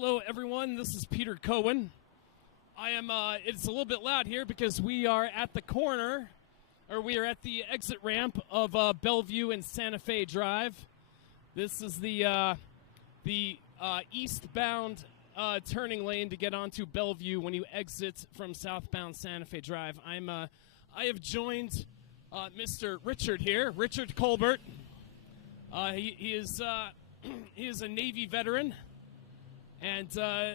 Hello, everyone. This is Peter Cohen. I am. It's a little bit loud here because we are at the corner, or we are at the exit ramp of Bellevue and Santa Fe Drive. This is the eastbound turning lane to get onto Bellevue when you exit from southbound Santa Fe Drive. I have joined Mr. Richard here, Richard Colbert. He is a Navy veteran. And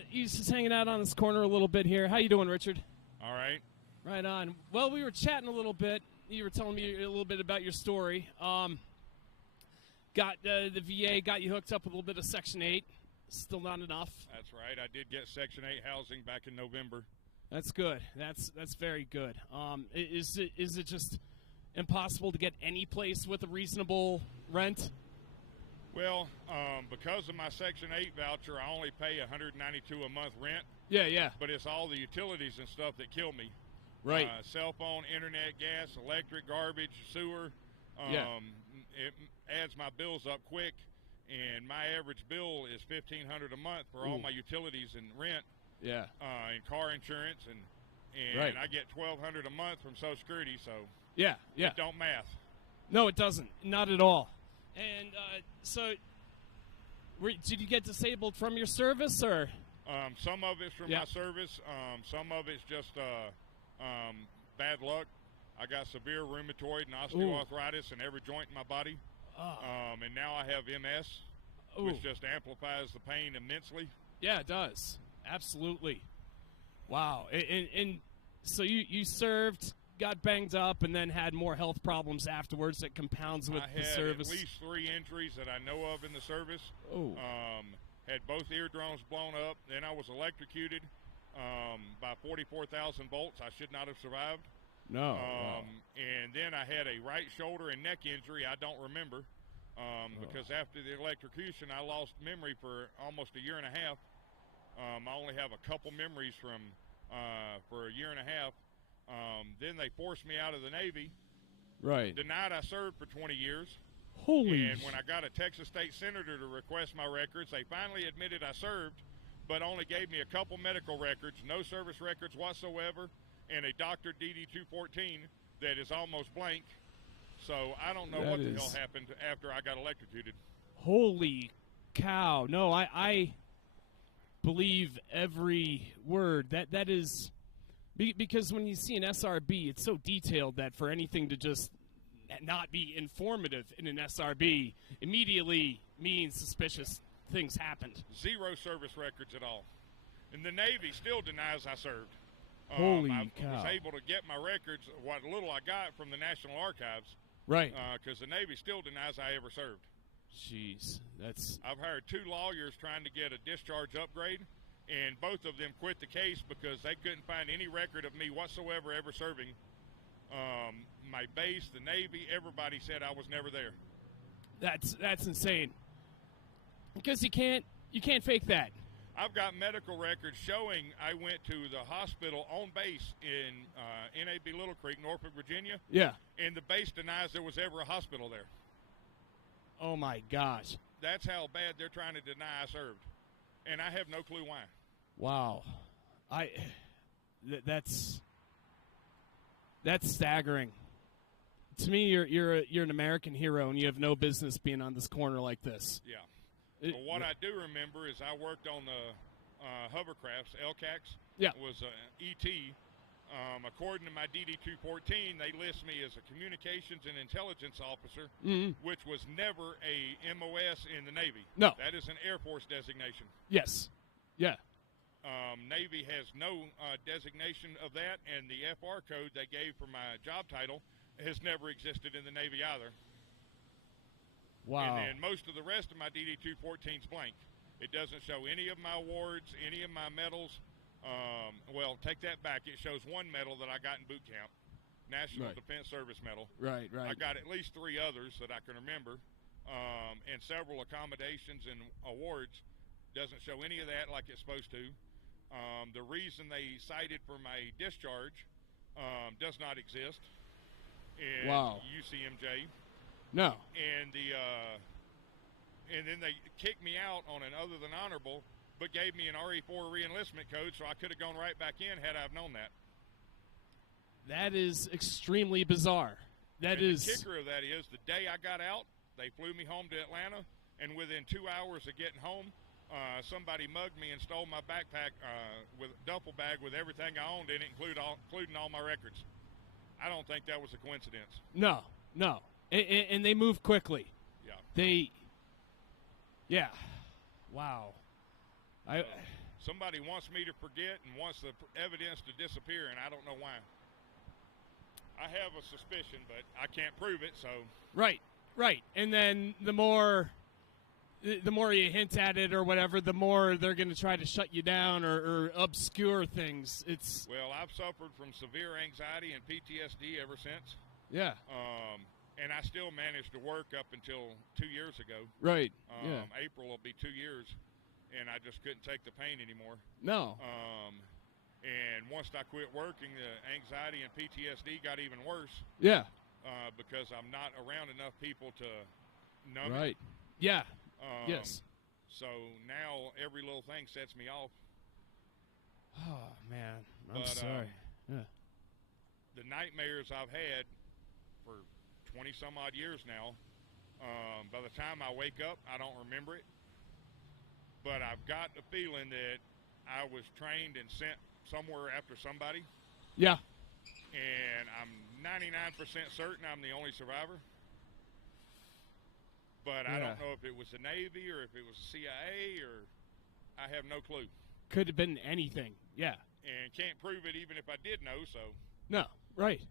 he's just hanging out on this corner a little bit here. How you doing, Richard? All right. Right on. Well, we were chatting a little bit. You were telling me a little bit about your story. Got the VA got you hooked up with a little bit of Section 8. Still not enough. That's right. I did get Section 8 housing back in November. That's good. That's very good. Is it just impossible to get any place with a reasonable rent? Well, because of my Section 8 voucher, I only pay $192 a month rent. Yeah. But it's all the utilities and stuff that kill me. Right. Cell phone, internet, gas, electric, garbage, sewer. It adds my bills up quick, and my average bill is $1,500 a month for all my utilities and rent. Yeah. And car insurance, and right. I get $1,200 a month from Social Security. So yeah. It don't math. No, it doesn't. Not at all. And so, did you get disabled from your service, or? Some of it's from my service. Some of it's just bad luck. I got severe rheumatoid and osteoarthritis in every joint in my body. And now I have MS, which just amplifies the pain immensely. Yeah, it does. Absolutely. Wow. And so you served, got banged up, and then had more health problems afterwards that compounds with the service. I had at least 3 injuries that I know of in the service. Had both eardrums blown up. Then I was electrocuted by 44,000 volts. I should not have survived. No. And then I had a right shoulder and neck injury I don't remember because after the electrocution, I lost memory for almost a year and a half. I only have a couple memories for a year and a half. Then they forced me out of the Navy. Right. Denied I served for 20 years. Holy. And when I got a Texas state senator to request my records, they finally admitted I served, but only gave me a couple medical records, no service records whatsoever, and a doctored DD-214 that is almost blank. So I don't know what the hell happened after I got electrocuted. Holy cow. No, I believe every word. That is... Because when you see an SRB, it's so detailed that for anything to just not be informative in an SRB immediately means suspicious things happened. 0 service records at all. And the Navy still denies I served. Holy cow. I was able to get my records, what little I got, from the National Archives. Right. Because the Navy still denies I ever served. Jeez. I've hired 2 lawyers trying to get a discharge upgrade. And both of them quit the case because they couldn't find any record of me whatsoever ever serving. My base, the Navy, everybody said I was never there. That's insane. Because you can't fake that. I've got medical records showing I went to the hospital on base in NAB Little Creek, Norfolk, Virginia. Yeah. And the base denies there was ever a hospital there. Oh, my gosh. That's how bad they're trying to deny I served. And I have no clue why. Wow. That's staggering. To me, you're an American hero, and you have no business being on this corner like this. Yeah. But what I do remember is I worked on the hovercrafts, LCACs. Yeah. Was ET. According to my DD-214, they list me as a communications and intelligence officer, which was never a MOS in the Navy. No. That is an Air Force designation. Yes. Yeah. Navy has no designation of that, and the FR code they gave for my job title has never existed in the Navy either. Wow. And then most of the rest of my DD-214 is blank. It doesn't show any of my awards, any of my medals. Well, take that back. It shows 1 medal that I got in boot camp, National Defense Service Medal. Right. I got at least 3 others that I can remember, and several accommodations and awards. Doesn't show any of that like it's supposed to. The reason they cited for my discharge does not exist in UCMJ. No. And then they kicked me out on an other than honorable but gave me an RE4 re-enlistment code, so I could have gone right back in had I have known that. That is extremely bizarre. The kicker of that is the day I got out, they flew me home to Atlanta, and within 2 hours of getting home, somebody mugged me and stole my backpack with a duffel bag with everything I owned in it, including all my records. I don't think that was a coincidence. No. And they move quickly. Yeah. Wow. Somebody wants me to forget and wants the evidence to disappear, and I don't know why. I have a suspicion, but I can't prove it, so. Right. And then the more you hint at it or whatever, the more they're going to try to shut you down or obscure things. Well, I've suffered from severe anxiety and PTSD ever since. Yeah. And I still managed to work up until 2 years ago. Right. April will be 2 years, and I just couldn't take the pain anymore. No. And once I quit working, the anxiety and PTSD got even worse. Yeah. Because I'm not around enough people to numb it. Right. Yeah. Yes. So now every little thing sets me off. Oh, man. I'm sorry. Yeah. The nightmares I've had for 20-some odd years now, by the time I wake up, I don't remember it. But I've got the feeling that I was trained and sent somewhere after somebody. Yeah. And I'm 99% certain I'm the only survivor. But I don't know if it was the Navy or if it was the CIA or I have no clue. Could have been anything, yeah. And can't prove it even if I did know, so. No, right.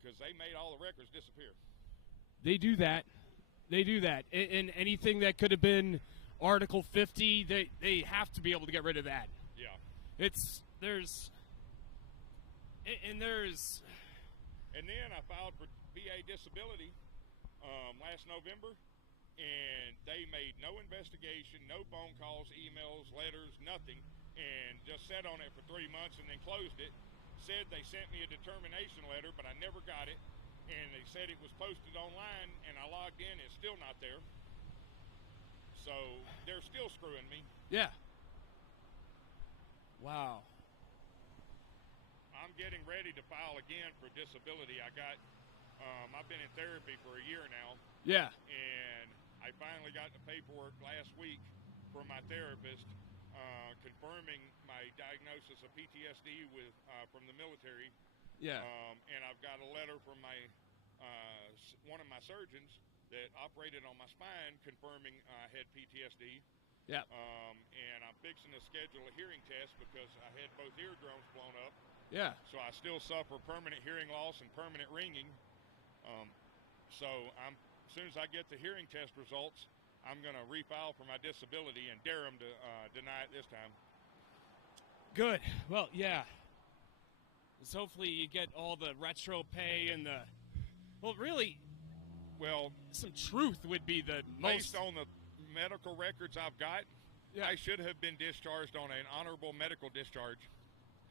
Because they made all the records disappear. They do that. And anything that could have been Article 50, they have to be able to get rid of that. Yeah. And then I filed for VA disability last November. And they made no investigation, no phone calls, emails, letters, nothing, and just sat on it for 3 months and then closed it. Said they sent me a determination letter, but I never got it. And they said it was posted online, and I logged in, it's still not there. So they're still screwing me. Yeah. Wow. I'm getting ready to file again for disability. I've been in therapy for a year now. Yeah. And I finally got the paperwork last week from my therapist confirming my diagnosis of PTSD from the military. Yeah. And I've got a letter from one of my surgeons that operated on my spine confirming I had PTSD. Yeah. And I'm fixing to schedule a hearing test because I had both eardrums blown up. Yeah. So I still suffer permanent hearing loss and permanent ringing. So as soon as I get the hearing test results, I'm going to refile for my disability and dare them to deny it this time. Good. Well, yeah. So hopefully you get all the retro pay and some truth would be the most. Based on the medical records I've got, I should have been discharged on an honorable medical discharge.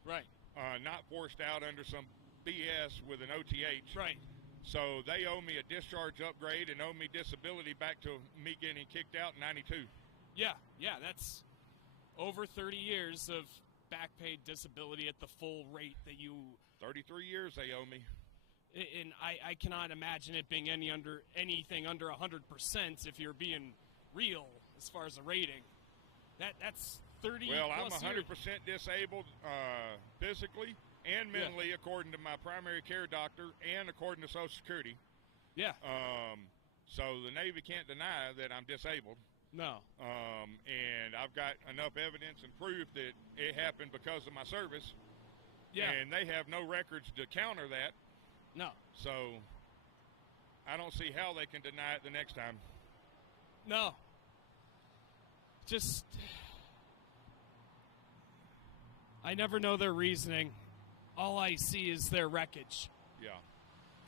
Right. Not forced out under some BS with an OTH. Right. So they owe me a discharge upgrade and owe me disability back to me getting kicked out in 92. Yeah, that's over 30 years of back paid disability at the full rate that you... 33 years they owe me. And I cannot imagine it being anything under 100% if you're being real as far as a rating. That's 30 Well, I'm plus 100% years. disabled physically and mentally, according to my primary care doctor and according to Social Security. Yeah. So the Navy can't deny that I'm disabled. No. And I've got enough evidence and proof that it happened because of my service. Yeah. And they have no records to counter that. No. So I don't see how they can deny it the next time. No. Just... I never know their reasoning. All I see is their wreckage. Yeah.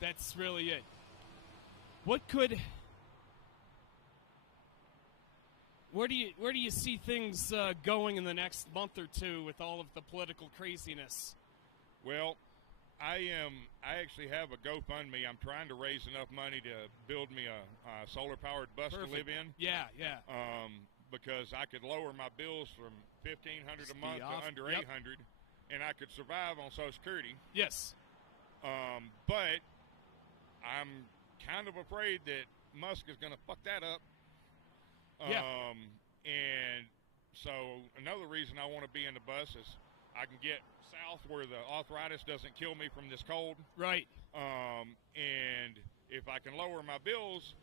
That's really it. Where do you see things going in the next month or two with all of the political craziness? Well, I actually have a GoFundMe. I'm trying to raise enough money to build me a solar-powered bus to live in. Yeah. Because I could lower my bills from $1,500 a Just month be to off. under Yep. 800, and I could survive on Social Security. Yes. But I'm kind of afraid that Musk is going to fuck that up. Yeah. And so another reason I want to be in the bus is I can get south where the arthritis doesn't kill me from this cold. Right. And if I can lower my bills,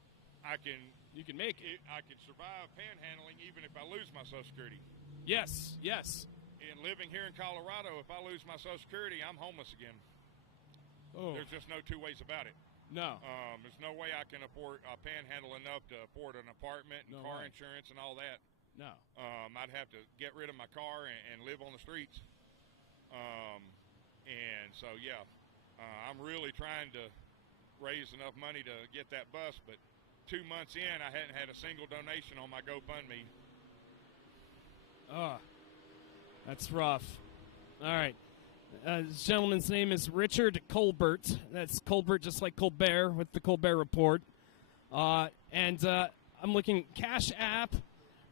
You can make it. I can survive panhandling even if I lose my Social Security. Yes. Yes. And living here in Colorado, if I lose my Social Security, I'm homeless again. Oh. There's just no two ways about it. No. There's no way I can afford panhandle enough to afford an apartment and car insurance and all that. No. I'd have to get rid of my car and live on the streets. And so, yeah, I'm really trying to raise enough money to get that bus. But 2 months in, I hadn't had a single donation on my GoFundMe. Oh, that's rough. All right. This gentleman's name is Richard Colbert. That's Colbert, just like Colbert with the Colbert Report. And I'm looking Cash App,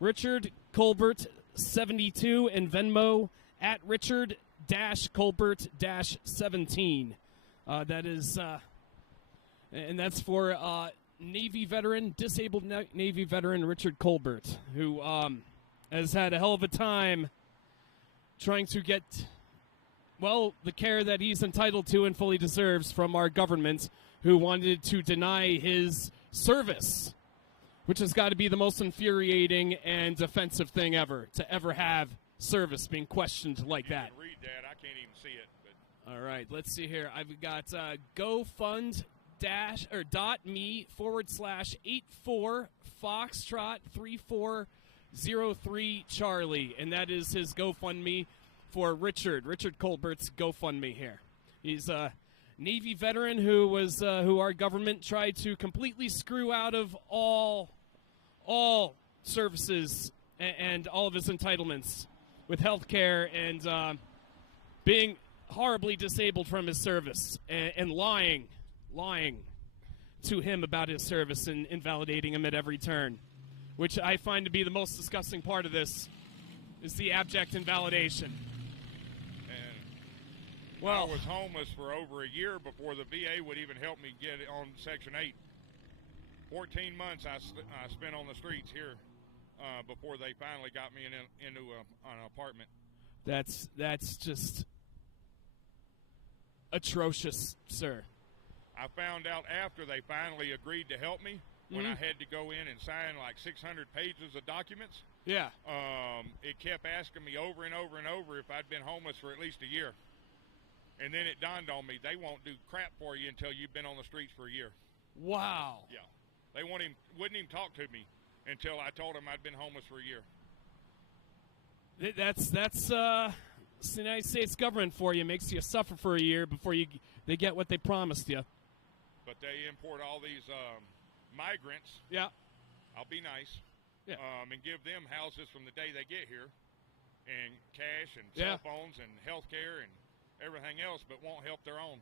Richard Colbert 72, and Venmo at Richard-Colbert-17. That is, and that's for Navy veteran, disabled Navy veteran Richard Colbert, who has had a hell of a time trying to get, well, the care that he's entitled to and fully deserves from our government, who wanted to deny his service, which has got to be the most infuriating and offensive thing ever, to ever have service being questioned like that. You can read that. I can't even see it. But all right, let's see here. I've got GoFund-me/84 Foxtrot 3403 Charlie, and that is his GoFundMe for Richard Colbert's GoFundMe here. He's a Navy veteran who was who our government tried to completely screw out of all services and all of his entitlements with health care and being horribly disabled from his service and lying to him about his service and invalidating him at every turn, which I find to be the most disgusting part of this, is the abject invalidation. Well, I was homeless for over a year before the VA would even help me get on Section 8. 14 months I spent on the streets here before they finally got me into an apartment. That's just atrocious, sir. I found out after they finally agreed to help me when I had to go in and sign like 600 pages of documents. Yeah. It kept asking me over and over and over if I'd been homeless for at least a year. And then it dawned on me, they won't do crap for you until you've been on the streets for a year. Wow. Yeah. They wouldn't even talk to me until I told them I'd been homeless for a year. That's the United States government for you. Makes you suffer for a year before they get what they promised you. But they import all these migrants. Yeah. I'll be nice. Yeah. And give them houses from the day they get here, and cash and cell phones and health care and everything else, but won't help their own.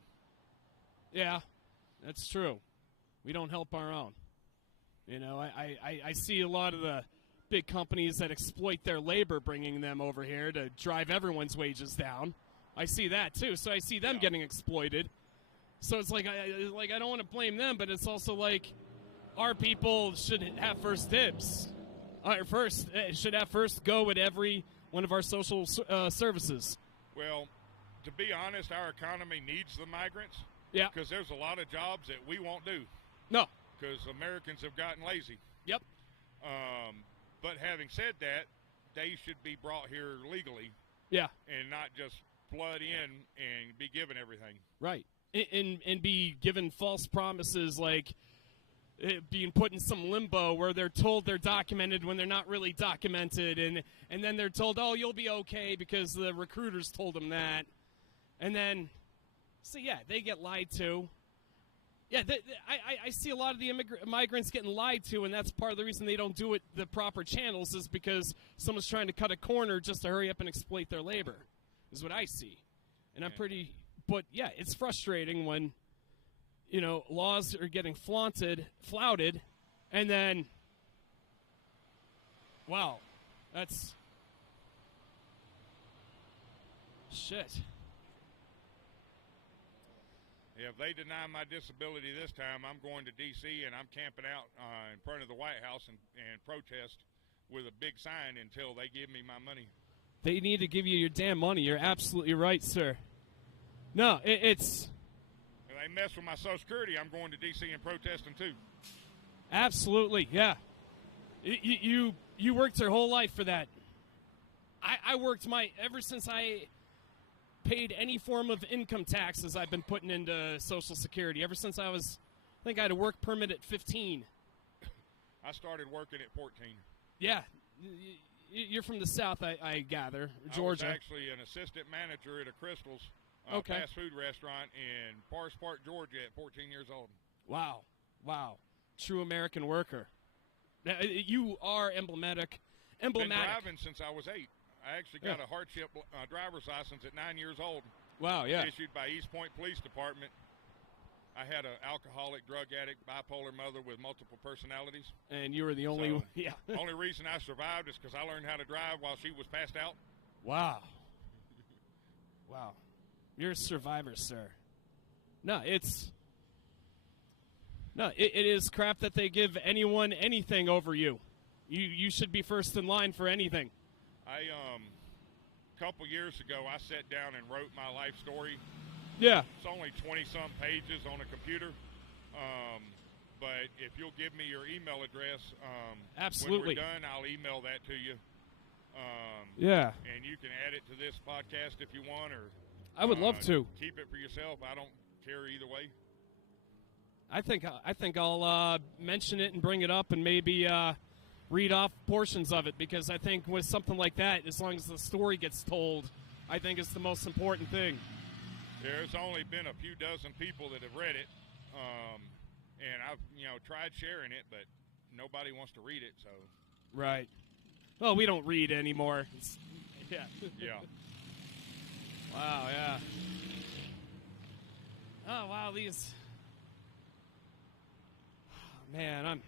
Yeah, that's true. We don't help our own. You know, I see a lot of the big companies that exploit their labor bringing them over here to drive everyone's wages down. I see that too. So I see them getting exploited. So it's like I don't want to blame them, but it's also like our people should have first dibs. Should have first go at every one of our social services. Well, to be honest, our economy needs the migrants. Yeah. Because there's a lot of jobs that we won't do. No. Because Americans have gotten lazy. Yep. But having said that, they should be brought here legally. Yeah. And not just flood in and be given everything. Right. And be given false promises like being put in some limbo where they're told they're documented when they're not really documented. And then they're told, oh, you'll be okay because the recruiters told them that. And then, so yeah, they get lied to. Yeah, I see a lot of the migrants getting lied to, and that's part of the reason they don't do it the proper channels is because someone's trying to cut a corner just to hurry up and exploit their labor, is what I see. And but yeah, it's frustrating when, you know, laws are getting flouted, and then, wow, that's Shit. If they deny my disability this time, I'm going to D.C. and I'm camping out in front of the White House and protest with a big sign until they give me my money. They need to give you your damn money. You're absolutely right, sir. No, it's... If they mess with my Social Security, I'm going to D.C. and protesting too. Absolutely, yeah. You worked your whole life for that. I worked ever since I paid any form of income taxes, I've been putting into Social Security. Ever since I think I had a work permit at 15. I started working at 14. Yeah. You're from the South, I gather, Georgia. I was actually an assistant manager at a Crystal's fast food restaurant in Forest Park, Georgia at 14 years old. Wow. True American worker. You are emblematic. Been driving since I was 8. I actually got a hardship driver's license at 9 years old. Wow, yeah. Issued by East Point Police Department. I had an alcoholic, drug addict, bipolar mother with multiple personalities. And you were the only one. Yeah. Only reason I survived is because I learned how to drive while she was passed out. Wow. You're a survivor, sir. It is crap that they give anyone anything over you. You should be first in line for anything. A couple years ago, I sat down and wrote my life story. Yeah. It's only 20-some pages on a computer. But if you'll give me your email address, absolutely, when we're done, I'll email that to you. Yeah. And you can add it to this podcast if you want, or I would love to. Keep it for yourself. I don't care either way. I think I'll mention it and bring it up and maybe read off portions of it, because I think with something like that, as long as the story gets told, I think it's the most important thing. There's only been a few dozen people that have read it, and I've tried sharing it, but nobody wants to read it. So right. Well, we don't read anymore. Yeah. Wow. Yeah. Oh wow, these. Man,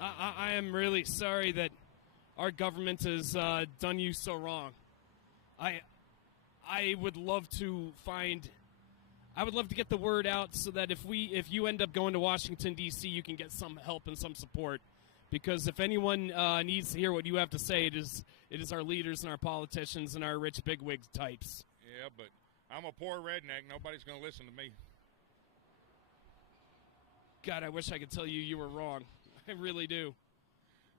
I am really sorry that our government has done you so wrong. I would love to get the word out so that if you end up going to Washington D.C., you can get some help and some support. Because if anyone needs to hear what you have to say, it is our leaders and our politicians and our rich bigwig types. Yeah, but I'm a poor redneck. Nobody's going to listen to me. God, I wish I could tell you were wrong. I really do.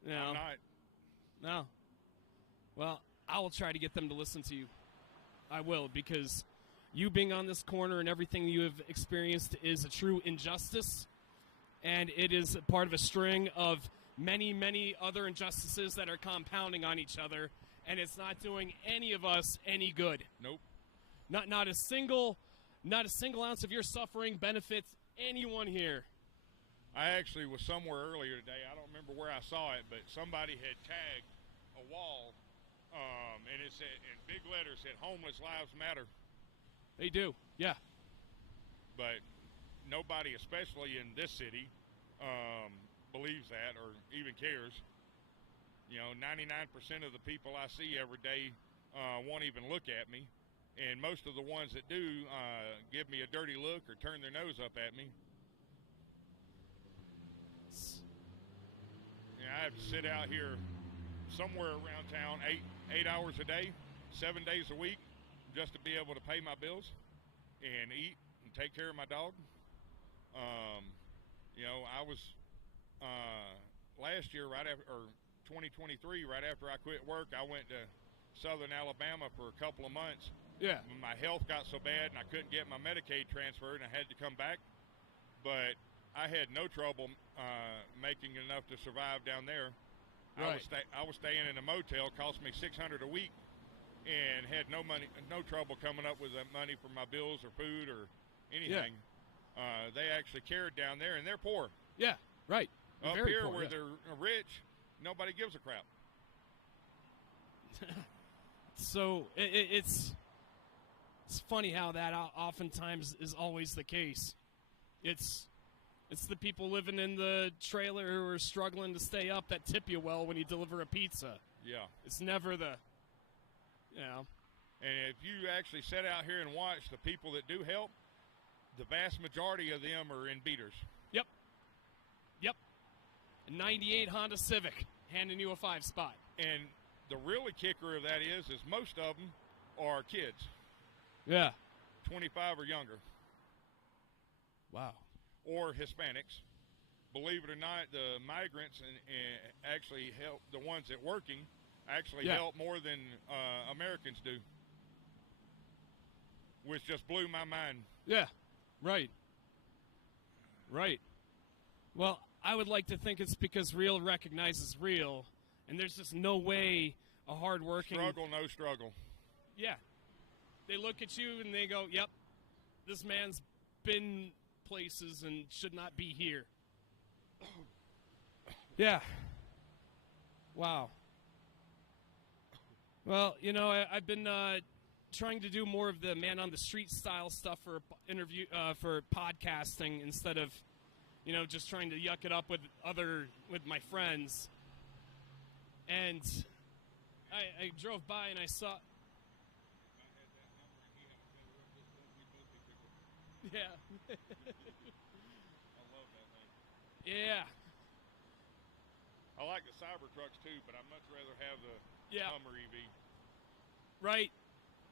No. I'm not. No. Well, I will try to get them to listen to you. I will, because you being on this corner and everything you have experienced is a true injustice, and it is part of a string of many, many other injustices that are compounding on each other, and it's not doing any of us any good. Nope. Not a single ounce of your suffering benefits anyone here. I actually was somewhere earlier today. I don't remember where I saw it, but somebody had tagged a wall, and it said, in big letters, said, "Homeless Lives Matter." They do, yeah. But nobody, especially in this city, believes that or even cares. 99% of the people I see every day won't even look at me. And most of the ones that do give me a dirty look or turn their nose up at me. I have to sit out here somewhere around town 8 hours a day, 7 days a week, just to be able to pay my bills and eat and take care of my dog. I was last year, right after, or 2023, right after I quit work, I went to Southern Alabama for a couple of months. Yeah. My health got so bad and I couldn't get my Medicaid transferred and I had to come back. But I had no trouble making enough to survive down there. Right. I was staying in a motel, cost me $600 a week, and had no trouble coming up with money for my bills or food or anything. Yeah. They actually cared down there, and they're poor. Yeah, right. Up very here poor, where yeah. they're rich, nobody gives a crap. So it's funny how that oftentimes is always the case. It's the people living in the trailer who are struggling to stay up that tip you well when you deliver a pizza. Yeah. It's never And if you actually sit out here and watch the people that do help, the vast majority of them are in beaters. Yep. Yep. A 98 Honda Civic handing you a 5 spot. And the really kicker of that is most of them are kids. Yeah. 25 or younger. Wow. Or Hispanics. Believe it or not, the migrants and actually help, the ones that working actually help more than Americans do. Which just blew my mind. Yeah. Right. Right. Well, I would like to think it's because real recognizes real, and there's just no way a hard-working... Struggle, no struggle. Yeah. They look at you and they go, yep, this man's been places and should not be here. Yeah. Wow. Well, you know, I've been trying to do more of the man-on-the-street style stuff for for podcasting instead of, you know, just trying to yuck it up with my friends. And I drove by and I saw... Yeah. I love that thing. Yeah. I like the Cybertrucks too, but I'd much rather have the Hummer EV. Right.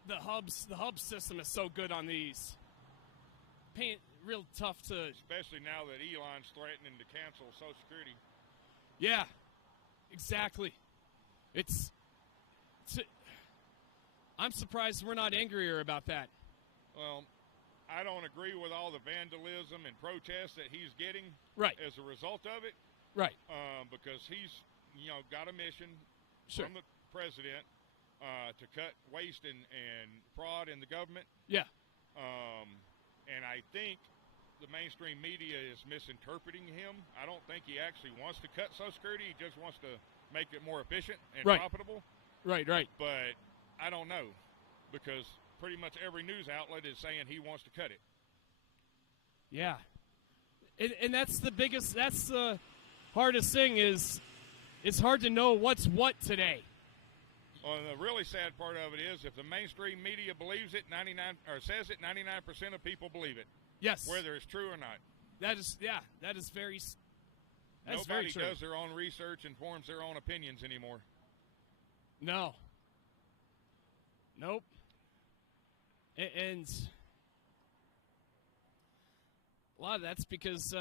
The hub system is so good on these. Real tough to... Especially now that Elon's threatening to cancel Social Security. Yeah. Exactly. I'm surprised we're not angrier about that. Well, I don't agree with all the vandalism and protests that he's getting as a result of it. Right. Because he's, you know, got a mission from the president to cut waste and fraud in the government. Yeah. And I think the mainstream media is misinterpreting him. I don't think he actually wants to cut Social Security. He just wants to make it more efficient and profitable. Right. But I don't know, because pretty much every news outlet is saying he wants to cut it. Yeah. And that's the hardest thing is it's hard to know what's what today. Well, the really sad part of it is if the mainstream media believes it, 99% of people believe it. Yes. Whether it's true or not. That is very Nobody very true. does their own research and forms their own opinions anymore. No. Nope. And a lot of that's because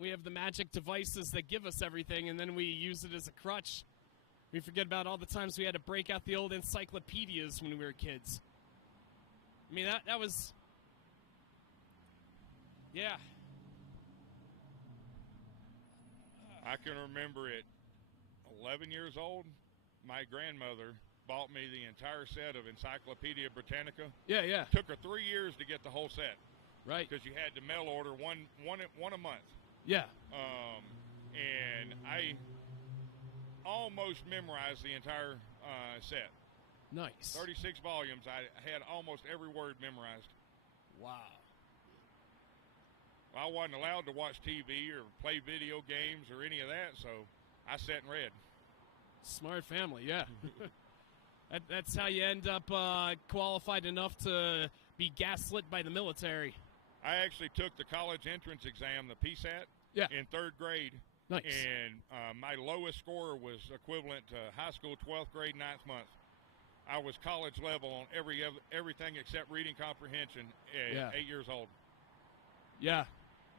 we have the magic devices that give us everything, and then we use it as a crutch. We forget about all the times we had to break out the old encyclopedias when we were kids. I mean, that was... Yeah. I can remember at 11 years old, my grandmother bought me the entire set of Encyclopedia Britannica. Yeah. Took her 3 years to get the whole set. Right. Because you had to mail order one a month. Yeah. And I almost memorized the entire set. Nice. 36 volumes. I had almost every word memorized. Wow. I wasn't allowed to watch TV or play video games or any of that, so I sat and read. Smart family, yeah. That's how you end up qualified enough to be gaslit by the military. I actually took the college entrance exam, the PSAT, in 3rd grade. Nice. And my lowest score was equivalent to high school 12th grade, 9th month. I was college level on everything except reading comprehension at 8 years old. Yeah.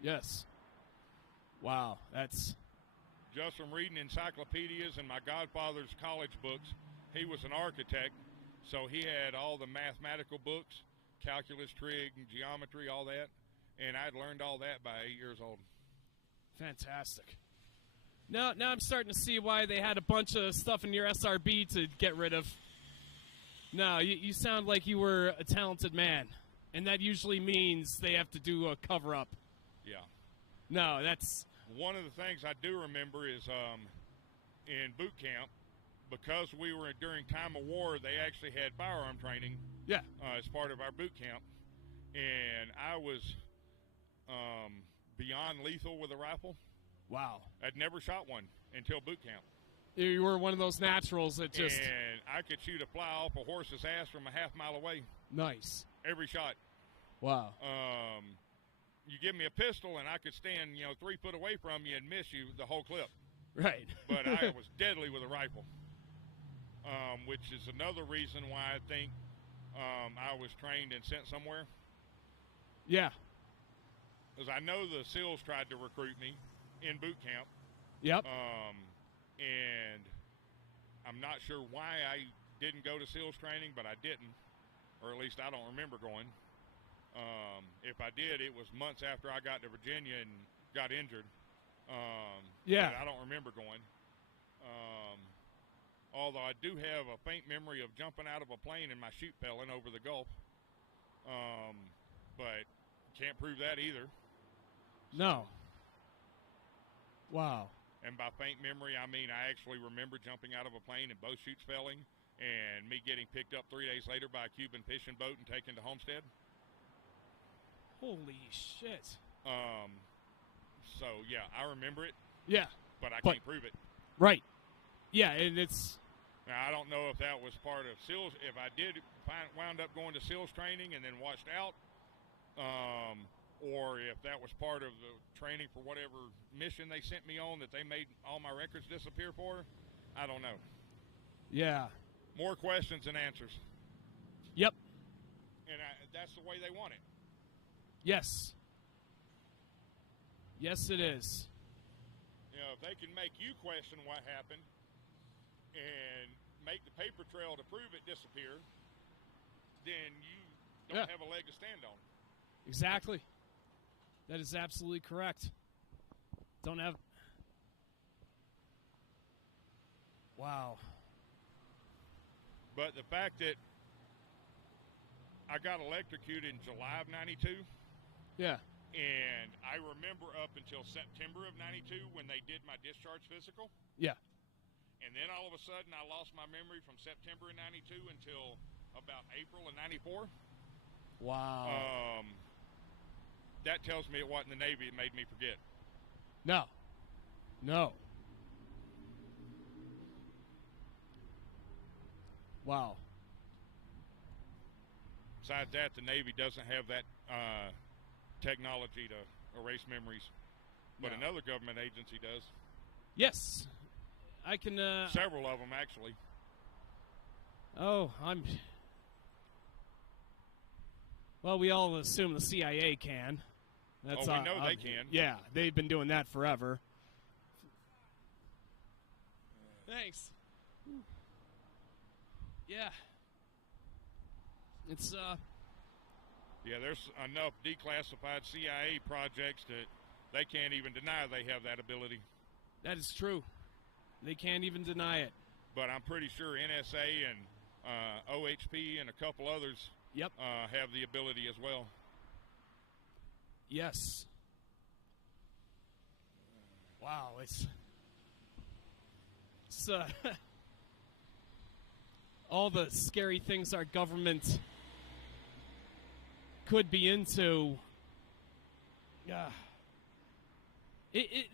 Yes. Wow. That's... Just from reading encyclopedias and my godfather's college books. He was an architect, so he had all the mathematical books, calculus, trig, and geometry, all that. And I'd learned all that by 8 years old. Fantastic. Now I'm starting to see why they had a bunch of stuff in your SRB to get rid of. No, you sound like you were a talented man. And that usually means they have to do a cover-up. Yeah. No, that's... One of the things I do remember is in boot camp, because we were during time of war, they actually had firearm training as part of our boot camp. And I was beyond lethal with a rifle. Wow. I'd never shot one until boot camp. You were one of those naturals that just... And I could shoot a fly off a horse's ass from a half-mile away. Nice. Every shot. Wow. You give me a pistol, and I could stand, 3 foot away from you and miss you the whole clip. Right. But I was deadly with a rifle, which is another reason why I think I was trained and sent somewhere. Yeah. Because I know the SEALs tried to recruit me in boot camp. Yep. And I'm not sure why I didn't go to SEALs training, but I didn't. Or at least I don't remember going. If I did, it was months after I got to Virginia and got injured. Yeah. I don't remember going. Although I do have a faint memory of jumping out of a plane and my chute fell in over the Gulf. But can't prove that either. No. Wow. And by faint memory, I mean I actually remember jumping out of a plane and both chutes failing and me getting picked up 3 days later by a Cuban fishing boat and taken to Homestead. Holy shit. So, yeah, I remember it. Yeah. But I can't prove it. Right. Yeah, and it's... Now, I don't know if that was part of SEALs. If I did wound up going to SEALs training and then washed out, or if that was part of the training for whatever mission they sent me on that they made all my records disappear for, I don't know. Yeah. More questions than answers. Yep. And that's the way they want it. Yes. Yes, it is. If they can make you question what happened and make the paper trail to prove it disappear, then you don't have a leg to stand on. Exactly. That is absolutely correct. Don't have... Wow. But the fact that I got electrocuted in July of 92... Yeah. And I remember up until September of 92 when they did my discharge physical. Yeah. And then all of a sudden I lost my memory from September of 92 until about April of 94. Wow. That tells me it wasn't the Navy that made me forget. No. No. Wow. Besides that, the Navy doesn't have that technology to erase memories, but another government agency does. Yes, I can. Several of them, actually. Oh, well, we all assume the CIA can. That's we know they can. Yeah, they've been doing that forever. Thanks. Yeah. It's Yeah, there's enough declassified CIA projects that they can't even deny they have that ability. That is true. They can't even deny it. But I'm pretty sure NSA and OHP and a couple others have the ability as well. Yes. Wow, it's all the scary things our government could be into.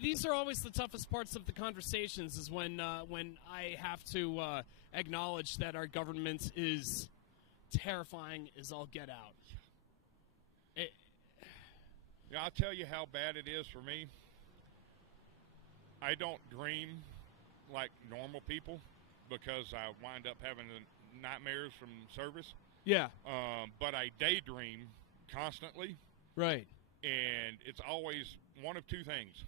These are always the toughest parts of the conversations, is when I have to acknowledge that our government is terrifying as all get out. I'll tell you how bad it is for me. I don't dream like normal people because I wind up having nightmares from service. Yeah. But I daydream constantly. Right. And it's always one of two things.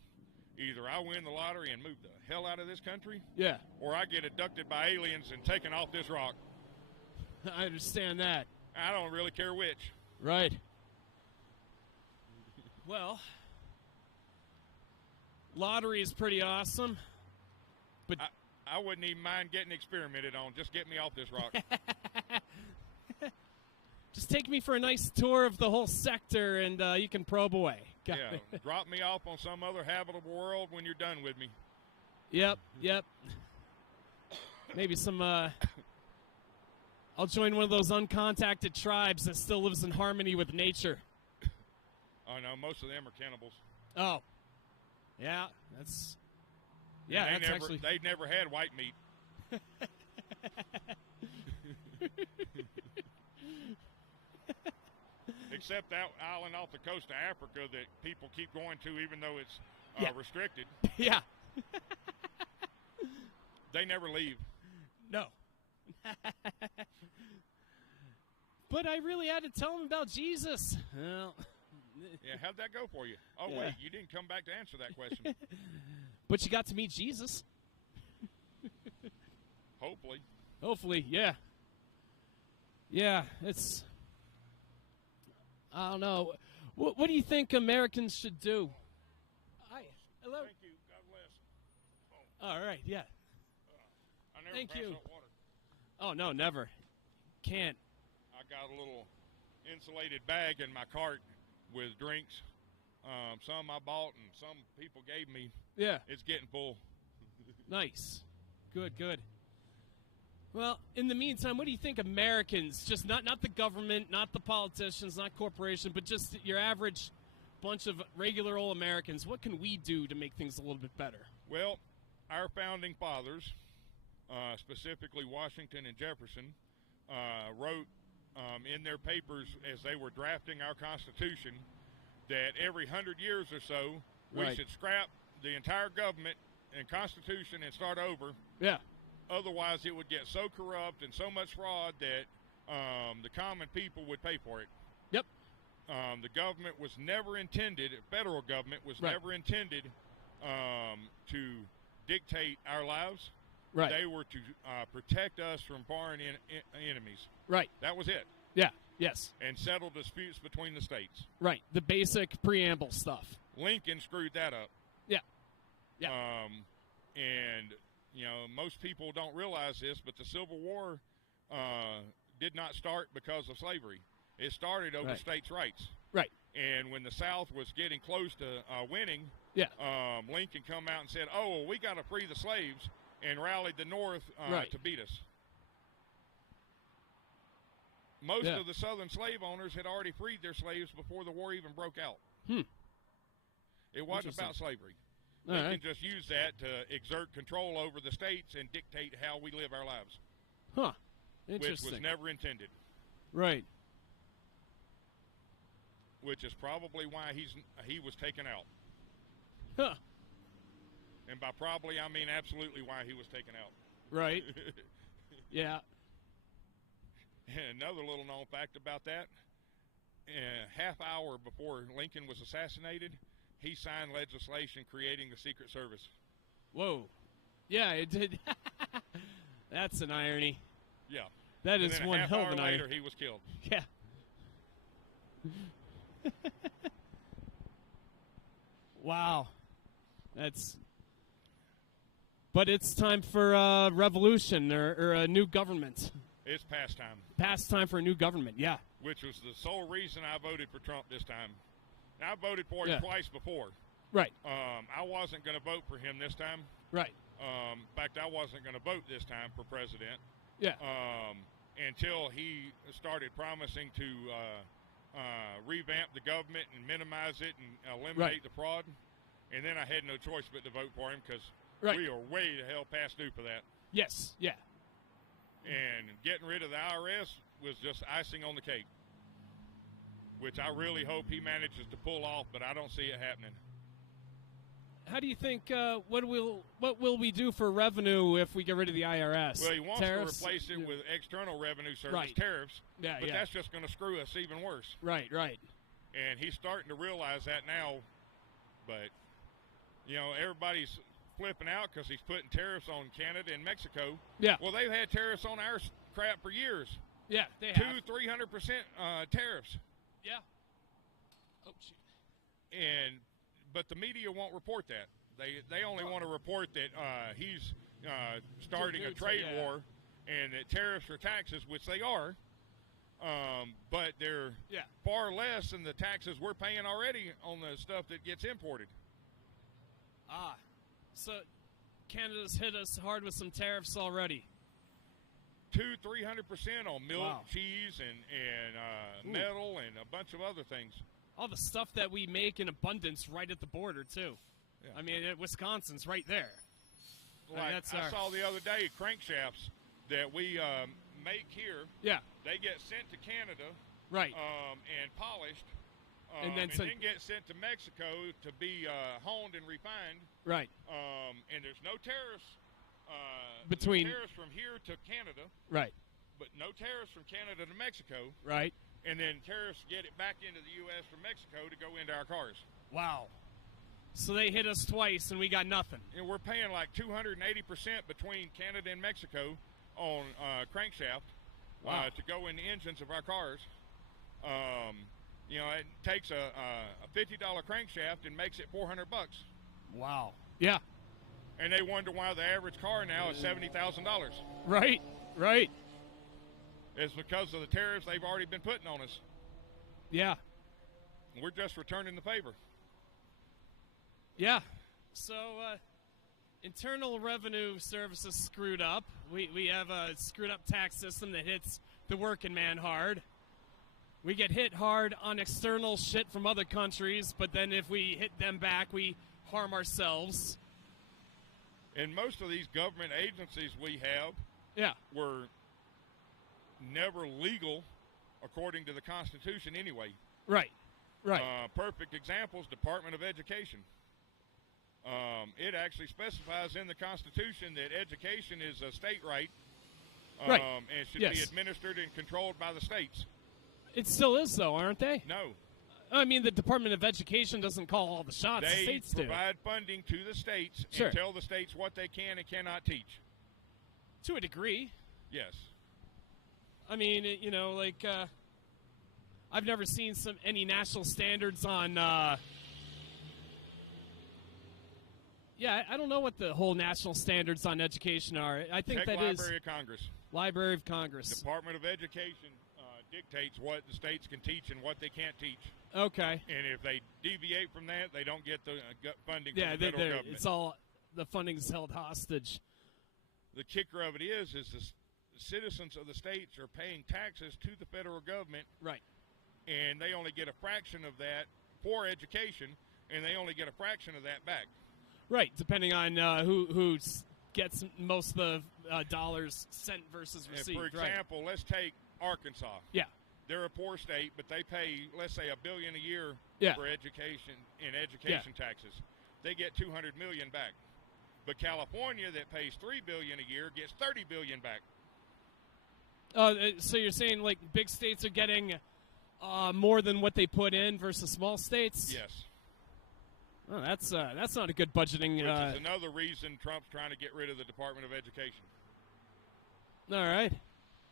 Either I win the lottery and move the hell out of this country. Yeah. Or I get abducted by aliens and taken off this rock. I understand that. I don't really care which. Right. Well, lottery is pretty awesome, but I wouldn't even mind getting experimented on. Just get me off this rock. Just take me for a nice tour of the whole sector, and you can probe away. Yeah, drop me off on some other habitable world when you're done with me. Yep. Maybe some, I'll join one of those uncontacted tribes that still lives in harmony with nature. Oh, no, most of them are cannibals. Oh. Yeah, that's Yeah, And that's actually. they never had white meat. Except that island off the coast of Africa that people keep going to, even though it's restricted. Yeah. They never leave. No. But I really had to tell them about Jesus. Well, yeah, how'd that go for you? Oh, Yeah. wait, you didn't come back to answer that question. but you got to meet Jesus. Hopefully. Hopefully, yeah. Yeah, it's. I don't know. What do you think Americans should do? Hi. Hello. Thank you. God bless. All right, yeah. I never Thank pass you. out water. Oh, no, never. Can't. I got a little insulated bag in my cart with drinks. Some I bought and some people gave me. Yeah. It's getting full. Nice. Good, good. Well, in the meantime, what do you think Americans, just not the government, not the politicians, not corporations, but just your average bunch of regular old Americans, what can we do to make things a little bit better? Well, our founding fathers, specifically Washington and Jefferson, wrote in their papers as they were drafting our Constitution that every 100 years or so we Right. should scrap the entire government and Constitution and start over. Yeah. Otherwise, it would get so corrupt and so much fraud that the common people would pay for it. Yep. The government was never intended, federal government was Right. never intended to dictate our lives. Right. They were to protect us from foreign enemies. Right. That was it. Yeah. Yes. And settle disputes between the states. Right. The basic preamble stuff. Lincoln screwed that up. Yeah. Yeah. And, you know, most people don't realize this, but the Civil War did not start because of slavery. It started over Right. states' rights. Right. And when the South was getting close to winning, Yeah. Lincoln come out and said, oh, well, we got to free the slaves, and rallied the North Right. to beat us. Most Yeah. of the Southern slave owners had already freed their slaves before the war even broke out. It wasn't about slavery. All Lincoln right. just used that to exert control over the states and dictate how we live our lives, Huh. which Interesting. was never intended. Right. Which is probably why he was taken out. Huh. And by probably, I mean absolutely why he was taken out. Right. Yeah. And another little known fact about that, a half hour before Lincoln was assassinated, he signed legislation creating the Secret Service. Whoa. Yeah, it did. That's an irony. Yeah. That And is then one a half hell of hour an later, irony. he was killed. Yeah. Wow. That's. But it's time for a revolution or a new government. It's past time. Past time for a new government, yeah. Which was the sole reason I voted for Trump this time. Now, I voted for him Yeah. twice before. Right, I wasn't going to vote for him this time. right. In fact, I wasn't going to vote this time for president Yeah, until he started promising to revamp the government and minimize it and eliminate Right. the fraud. And then I had no choice but to vote for him because right. we are way the hell past due for that. Yes, yeah. And getting rid of the IRS was just icing on the cake, which I really hope he manages to pull off, but I don't see it happening. How do you think, what will we do for revenue if we get rid of the IRS? Well, he wants Tariffs? to replace it with external revenue service Right. tariffs, Yeah, but yeah. that's just going to screw us even worse. Right, right. And he's starting to realize that now, but, you know, everybody's flipping out because he's putting tariffs on Canada and Mexico. Yeah, Well, they've had tariffs on our crap for years. yeah, they have. 200-300% tariffs. Yeah. Oh, shoot. But the media won't report that. They only want to report that he's starting a trade war and that tariffs are taxes, which they are, but they're Yeah. far less than the taxes we're paying already on the stuff that gets imported. Ah, so Canada's hit us hard with some tariffs already. 200-300% on milk, Wow. cheese, and metal, and a bunch of other things. All the stuff that we make in abundance right at the border, too. Yeah. I mean, Wisconsin's right there. Like I saw the other day crankshafts that we make here. Yeah. They get sent to Canada. Right. And polished. And then get sent to Mexico to be honed and refined. Right. And there's no tariffs between tariffs from here to Canada. Right. But no tariffs from Canada to Mexico. Right. And then tariffs get it back into the U.S. from Mexico to go into our cars. Wow. So they hit us twice and we got nothing. And we're paying like 280% between Canada and Mexico on crankshaft to go in the engines of our cars. It takes a $50 crankshaft and makes it $400. Wow. Yeah. And they wonder why the average car now is $70,000. Right. Right. It's because of the tariffs they've already been putting on us. Yeah. We're just returning the favor. Yeah. So, Internal Revenue Service is screwed up. We have a screwed up tax system that hits the working man hard. We get hit hard on external shit from other countries, but then if we hit them back, we harm ourselves. And most of these government agencies we have were never legal according to the Constitution anyway. Right, right. Perfect examples, Department of Education. It actually specifies in the Constitution that education is a state right, right. And should be administered and controlled by the states. It still is, though, aren't they? No. I mean, the Department of Education doesn't call all the shots. The states do. They provide funding to the states and tell the states what they can and cannot teach. To a degree. Yes. I mean, I've never seen any national standards on. I don't know what the whole national standards on education are. I think that is Library of Congress. Library of Congress. Department of Education dictates what the states can teach and what they can't teach. Okay. And if they deviate from that, they don't get the funding from the federal government. It's all the funding's held hostage. The kicker of it is the citizens of the states are paying taxes to the federal government. Right. And they only get a fraction of that for education, and they only get a fraction of that back. Right, depending on who gets most of the dollars sent versus received. For example, let's take Arkansas. Yeah. They're a poor state, but they pay, let's say, $1 billion a year for education taxes. They get $200 million back. But California, that pays $3 billion a year, gets $30 billion back. So you're saying like big states are getting more than what they put in versus small states? Yes. Oh, that's not a good budgeting. Which is another reason Trump's trying to get rid of the Department of Education. All right.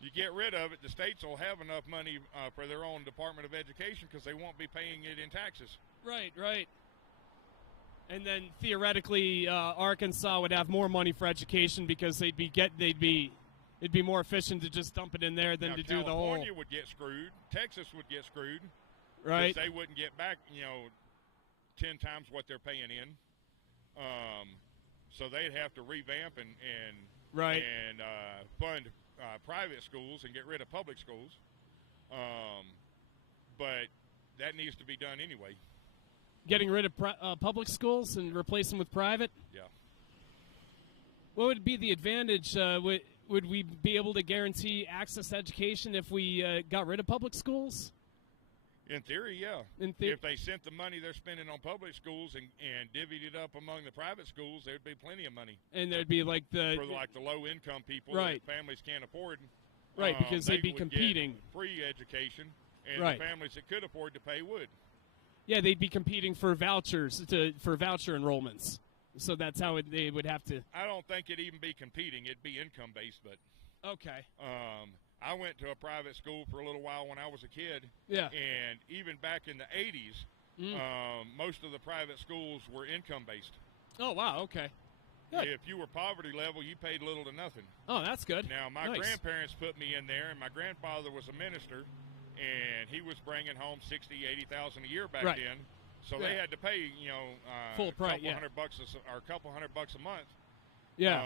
You get rid of it, the states will have enough money for their own Department of Education because they won't be paying it in taxes. Right, right. And then theoretically, Arkansas would have more money for education because it'd be more efficient to just dump it in there than to do the whole. California would get screwed. Texas would get screwed. Right. Because they wouldn't get back, 10 times what they're paying in. So they'd have to revamp and fund private schools and get rid of public schools. But that needs to be done anyway. Getting rid of public schools and replace them with private? Yeah. What would be the advantage? Would we be able to guarantee access to education if we got rid of public schools? In theory, yeah. If they sent the money they're spending on public schools and divvied it up among the private schools, there'd be plenty of money. And there'd be like the low-income people right. that families can't afford. Right, because they'd be competing. Get free education, and right. the families that could afford to pay would. Yeah, they'd be competing for vouchers for voucher enrollments. So that's how they would have to. I don't think it'd even be competing. It'd be income-based, but. Okay. I went to a private school for a little while when I was a kid. Yeah. And even back in the 80s, most of the private schools were income-based. Oh, wow, okay. Good. If you were poverty level, you paid little to nothing. Oh, that's good. Now, my grandparents put me in there, and my grandfather was a minister, and he was bringing home $60,000, $80,000 a year back then. So they had to pay, full price, $100 or a couple $100 a month. Yeah.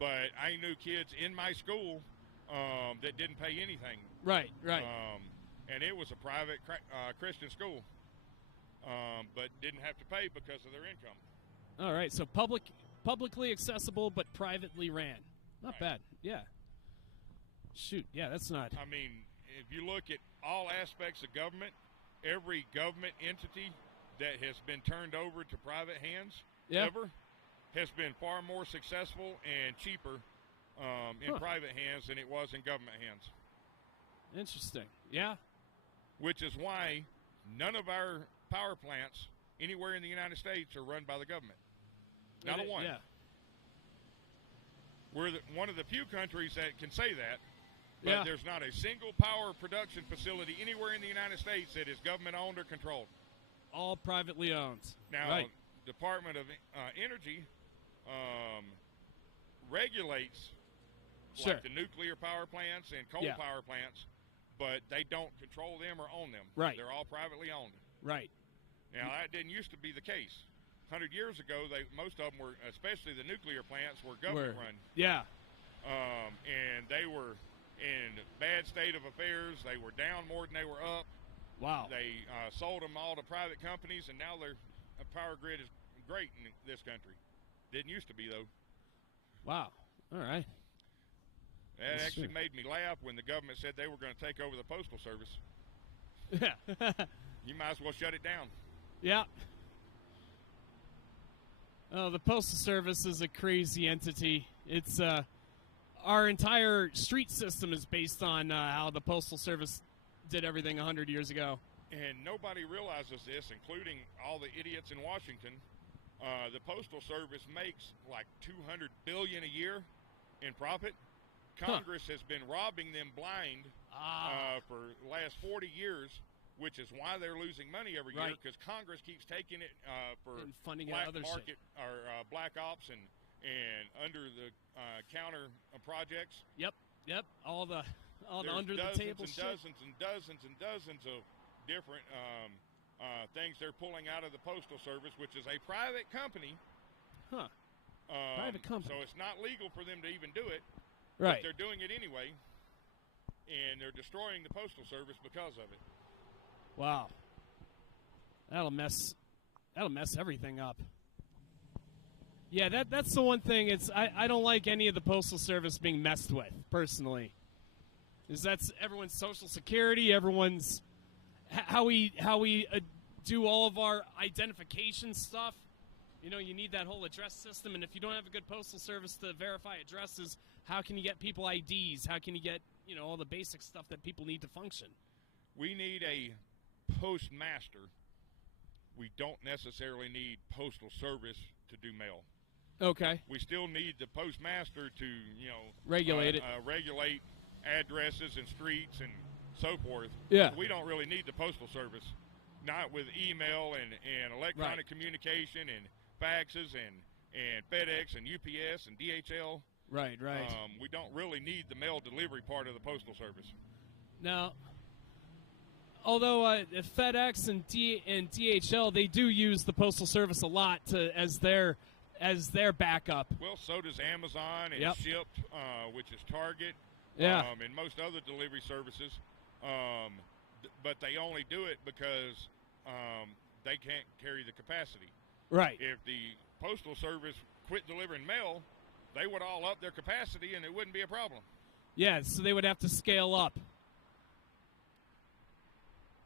But I knew kids in my school that didn't pay anything. Right, right. And it was a private Christian school, but didn't have to pay because of their income. All right, so public publicly accessible but privately ran. Not Right. bad. Yeah. Shoot. Yeah, that's not. I mean, if you look at all aspects of government, every government entity that has been turned over to private hands ever has been far more successful and cheaper in private hands than it was in government hands. Interesting. Yeah. Which is why none of our power plants anywhere in the United States are run by the government. Not a one. Yeah. We're one of the few countries that can say that, but Yeah. there's not a single power production facility anywhere in the United States that is government-owned or controlled. All privately owned. Now, right. Department of Energy regulates Sure. like the nuclear power plants and coal power plants, but they don't control them or own them. Right. They're all privately owned. Right. Now, that didn't used to be the case. 100 years ago, most of them were, especially the nuclear plants, were government-run. Yeah. And they were in bad state of affairs. They were down more than they were up. Wow. They sold them all to private companies, and now their power grid is great in this country. Didn't used to be, though. Wow. All right. That That's actually true. made me laugh when the government said they were going to take over the Postal Service. Yeah. You might as well shut it down. Yeah. Oh, the Postal Service is a crazy entity. It's our entire street system is based on how the Postal Service did everything 100 years ago. And nobody realizes this, including all the idiots in Washington. The Postal Service makes like $200 billion a year in profit. Congress has been robbing them blind for the last 40 years, which is why they're losing money every year, because Congress keeps taking it for and funding black other market shit. or black ops and under the counter projects. Yep. All the There's under the table dozens shit. and dozens of different things they're pulling out of the Postal Service, which is a private company. Huh. Private company. So it's not legal for them to even do it. Right. But they're doing it anyway, and they're destroying the Postal Service because of it. Wow. That'll mess everything up. Yeah, that's the one thing. I don't like any of the Postal Service being messed with, personally. Is that's everyone's social security, everyone's how we do all of our identification stuff. You know, you need that whole address system, and if you don't have a good Postal Service to verify addresses, how can you get people IDs? How can you get, all the basic stuff that people need to function? We need a postmaster. We don't necessarily need Postal Service to do mail. Okay. We still need the postmaster to, Regulate it. Regulate addresses and streets and so forth. Yeah. We don't really need the Postal Service. Not with email and electronic communication and faxes and FedEx and UPS and DHL. Right. We don't really need the mail delivery part of the Postal Service. Now, although FedEx and DHL, they do use the Postal Service a lot as their backup. Well, so does Amazon and Shipt, which is Target, and most other delivery services. But they only do it because they can't carry the capacity. Right. If the Postal Service quit delivering mail, they would all up their capacity and it wouldn't be a problem. Yeah, so they would have to scale up.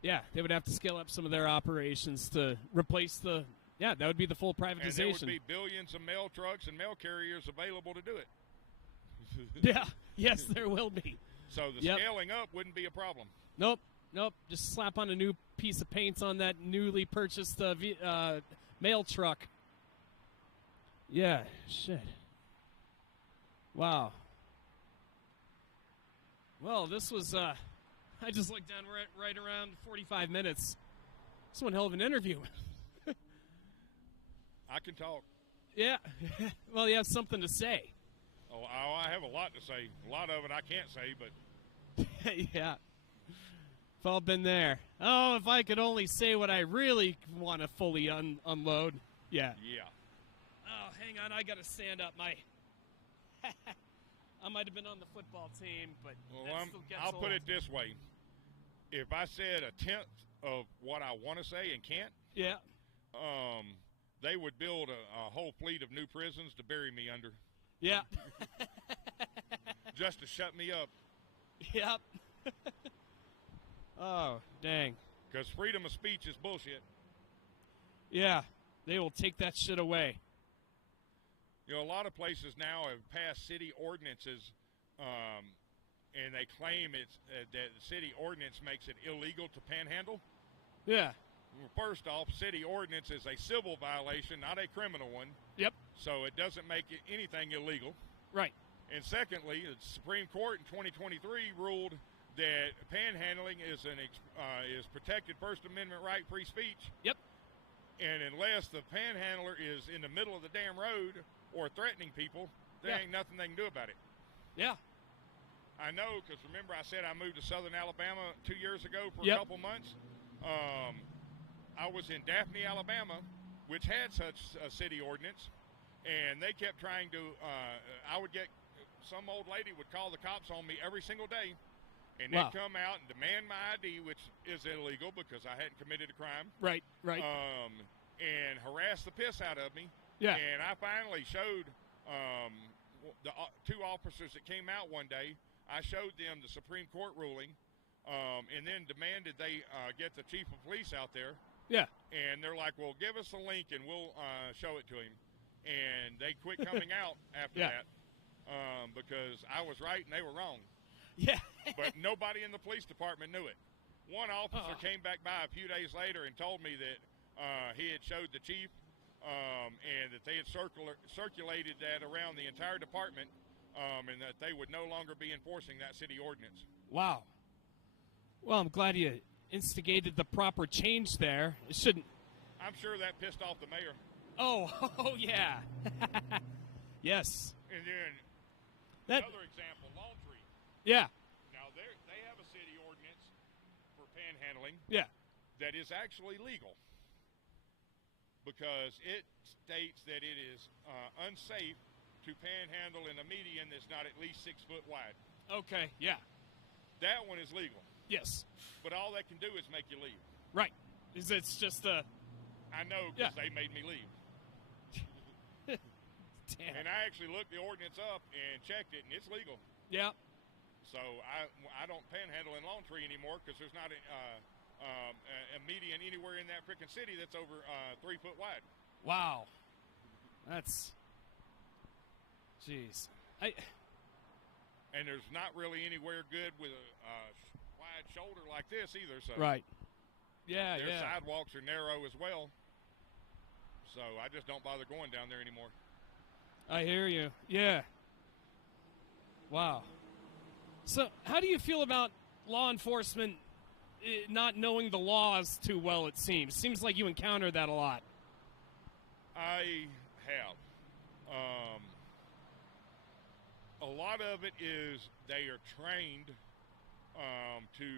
Yeah, they would have to scale up some of their operations to replace the... Yeah, that would be the full privatization. And there would be billions of mail trucks and mail carriers available to do it. Yeah, yes, there will be. So the scaling up wouldn't be a problem. Nope. Just slap on a new piece of paint on that newly purchased mail truck. Yeah, shit. Wow. Well, this was, I just looked down, we're at right around 45 minutes. This is one hell of an interview. I can talk. Yeah. Well, you have something to say. Oh, I have a lot to say. A lot of it I can't say, but... Yeah. We've all been there. Oh, if I could only say what I really want to fully unload. Yeah. Yeah. Oh, hang on. I got to stand up. I might have been on the football team, but I'll put it this way. If I said a tenth of what I want to say and can't, they would build a whole fleet of new prisons to bury me under. Yeah. Just to shut me up. Yep. Oh, dang. Because freedom of speech is bullshit. Yeah, they will take that shit away. You know, a lot of places now have passed city ordinances, and they claim it's that the city ordinance makes it illegal to panhandle. Yeah. Well, first off, city ordinance is a civil violation, not a criminal one. Yep. So it doesn't make anything illegal. Right. And secondly, the Supreme Court in 2023 ruled that panhandling is is protected First Amendment right, free speech. Yep. And unless the panhandler is in the middle of the damn road or threatening people, there ain't nothing they can do about it. Yeah. I know, because remember I said I moved to southern Alabama 2 years ago for Yep. a couple months? I was in Daphne, Alabama, which had such a city ordinance, and they kept trying to, I would get, some old lady would call the cops on me every single day, and they'd come out and demand my ID, which is illegal because I hadn't committed a crime. Right, right. And harass the piss out of me. Yeah. And I finally showed the two officers that came out one day, I showed them the Supreme Court ruling, and then demanded they get the chief of police out there. Yeah. And they're like, well, give us a link and we'll show it to him. And they quit coming out after that because I was right and they were wrong. Yeah. But nobody in the police department knew it. One officer came back by a few days later and told me that he had showed the chief and that they had circulated that around the entire department and that they would no longer be enforcing that city ordinance. Wow. Well, I'm glad you instigated the proper change there. It shouldn't. I'm sure that pissed off the mayor. Oh yeah. Yes. And then another example, Lawn Tree. Yeah. Now they have a city ordinance for panhandling. Yeah. That is actually legal because it states that it is unsafe to panhandle in a median that's not at least 6 foot wide. Okay. Yeah. That one is legal. Yes. But all they can do is make you leave. Right. It's just a. I know because they made me leave. Damn. And I actually looked the ordinance up and checked it, and it's legal. Yeah. So I don't panhandle in Lawn Tree anymore because there's not a median anywhere in that freaking city that's over 3 foot wide. Wow. That's. Jeez. And there's not really anywhere good with a wide shoulder like this either. So right. Yeah, their sidewalks are narrow as well. So I just don't bother going down there anymore. I hear you. Yeah. Wow. So how do you feel about law enforcement not knowing the laws too well, it seems? Seems like you encounter that a lot. I have. A lot of it is they are trained to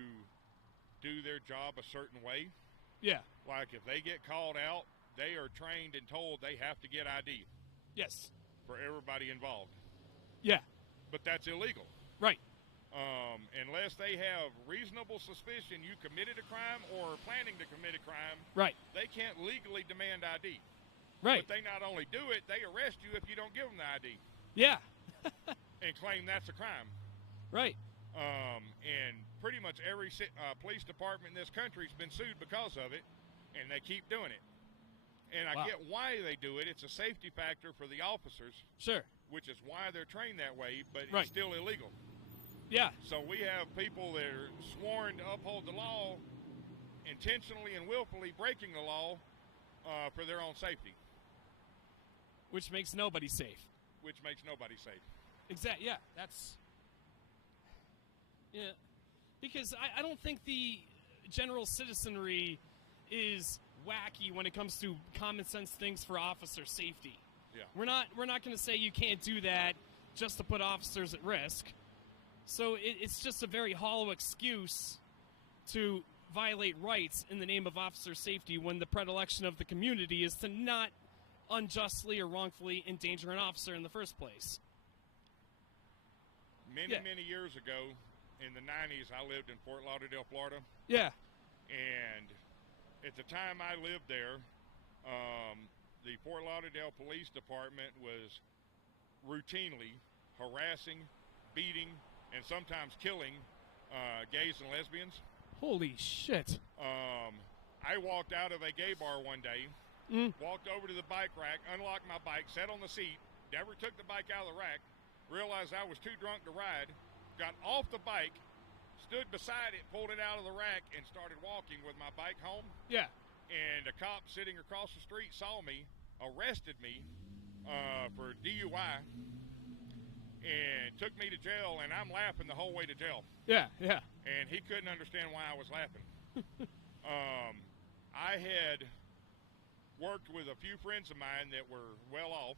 do their job a certain way. Yeah. Like if they get called out, they are trained and told they have to get ID. Yes. For everybody involved. Yeah. But that's illegal. Right. Unless they have reasonable suspicion you committed a crime or are planning to commit a crime, right, they can't legally demand ID. Right. But they not only do it, they arrest you if you don't give them the ID. Yeah. And claim that's a crime. Right. And pretty much every police department in this country has been sued because of it, and they keep doing it. And I get why they do it. It's a safety factor for the officers. Sure. Which is why they're trained that way, but right. It's still illegal. Yeah. So we have people that are sworn to uphold the law, intentionally and willfully breaking the law for their own safety. Which makes nobody safe. Which makes nobody safe. Exactly. Yeah. That's. Yeah. Because I don't think the general citizenry is wacky when it comes to common sense things for officer safety. Yeah. We're not going to say you can't do that just to put officers at risk. So it's just a very hollow excuse to violate rights in the name of officer safety when the predilection of the community is to not unjustly or wrongfully endanger an officer in the first place. Many years ago, in the 90s, I lived in Fort Lauderdale, Florida. Yeah. And at the time I lived there, the Fort Lauderdale Police Department was routinely harassing, beating, and sometimes killing gays and lesbians. Holy shit. I walked out of a gay bar one day, walked over to the bike rack, unlocked my bike, sat on the seat, never took the bike out of the rack, realized I was too drunk to ride, got off the bike, stood beside it, pulled it out of the rack, and started walking with my bike home. Yeah. And a cop sitting across the street saw me, arrested me for DUI, and took me to jail, and I'm laughing the whole way to jail. Yeah, yeah. And he couldn't understand why I was laughing. I had worked with a few friends of mine that were well off,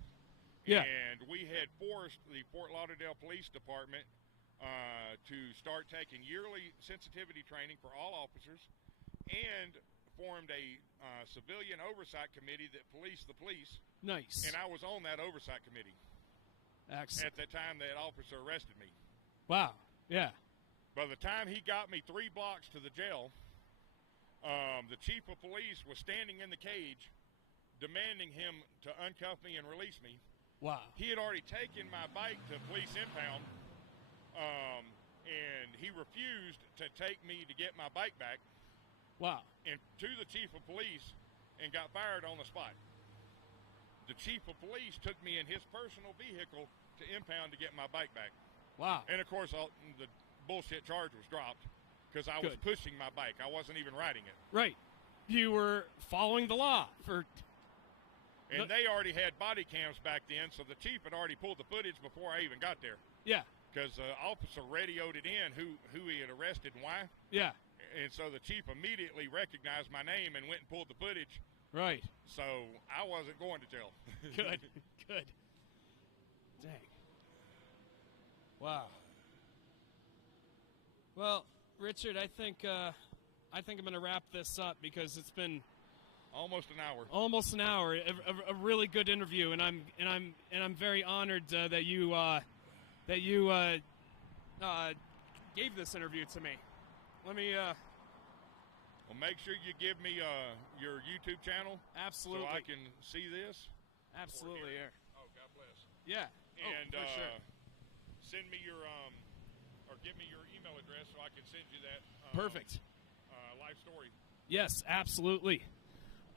and we had forced the Fort Lauderdale Police Department to start taking yearly sensitivity training for all officers, and formed a civilian oversight committee that policed the police. Nice. And I was on that oversight committee. Excellent. At the time that officer arrested me. Wow. Yeah. By the time he got me 3 blocks to the jail, the chief of police was standing in the cage demanding him to uncuff me and release me. Wow. He had already taken my bike to police impound, and he refused to take me to get my bike back. Wow. And to the chief of police, and got fired on the spot. The chief of police took me in his personal vehicle to impound to get my bike back. Wow. And of course, the bullshit charge was dropped because I was pushing my bike. I wasn't even riding it. Right. You were following the law for. And they already had body cams back then, so the chief had already pulled the footage before I even got there. Yeah. Because the officer radioed it in who he had arrested and why. Yeah. And so the chief immediately recognized my name and went and pulled the footage. Right. So I wasn't going to jail. Good. Good. Dang. Wow. Well, Richard, I think I'm going to wrap this up because it's been almost an hour. Almost an hour. A really good interview, and I'm very honored that you gave this interview to me. Let me. Well, make sure you give me your YouTube channel. Absolutely. So I can see this. Absolutely. Yeah. Oh, God bless. Yeah. And for sure. Send me your or give me your email address so I can send you that. Perfect. Live story. Yes, absolutely.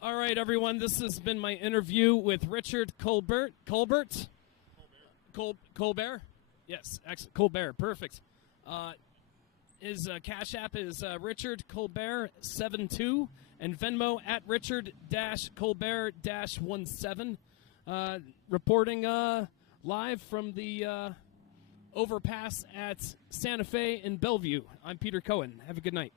All right, everyone. This has been my interview with Richard Colbert. Colbert. Yes, excellent. Colbert. Perfect. His Cash App is Richard Colbert 72 and Venmo at Richard-Colbert-17. Reporting live from the overpass at Santa Fe in Bellevue. I'm Peter Cohen. Have a good night.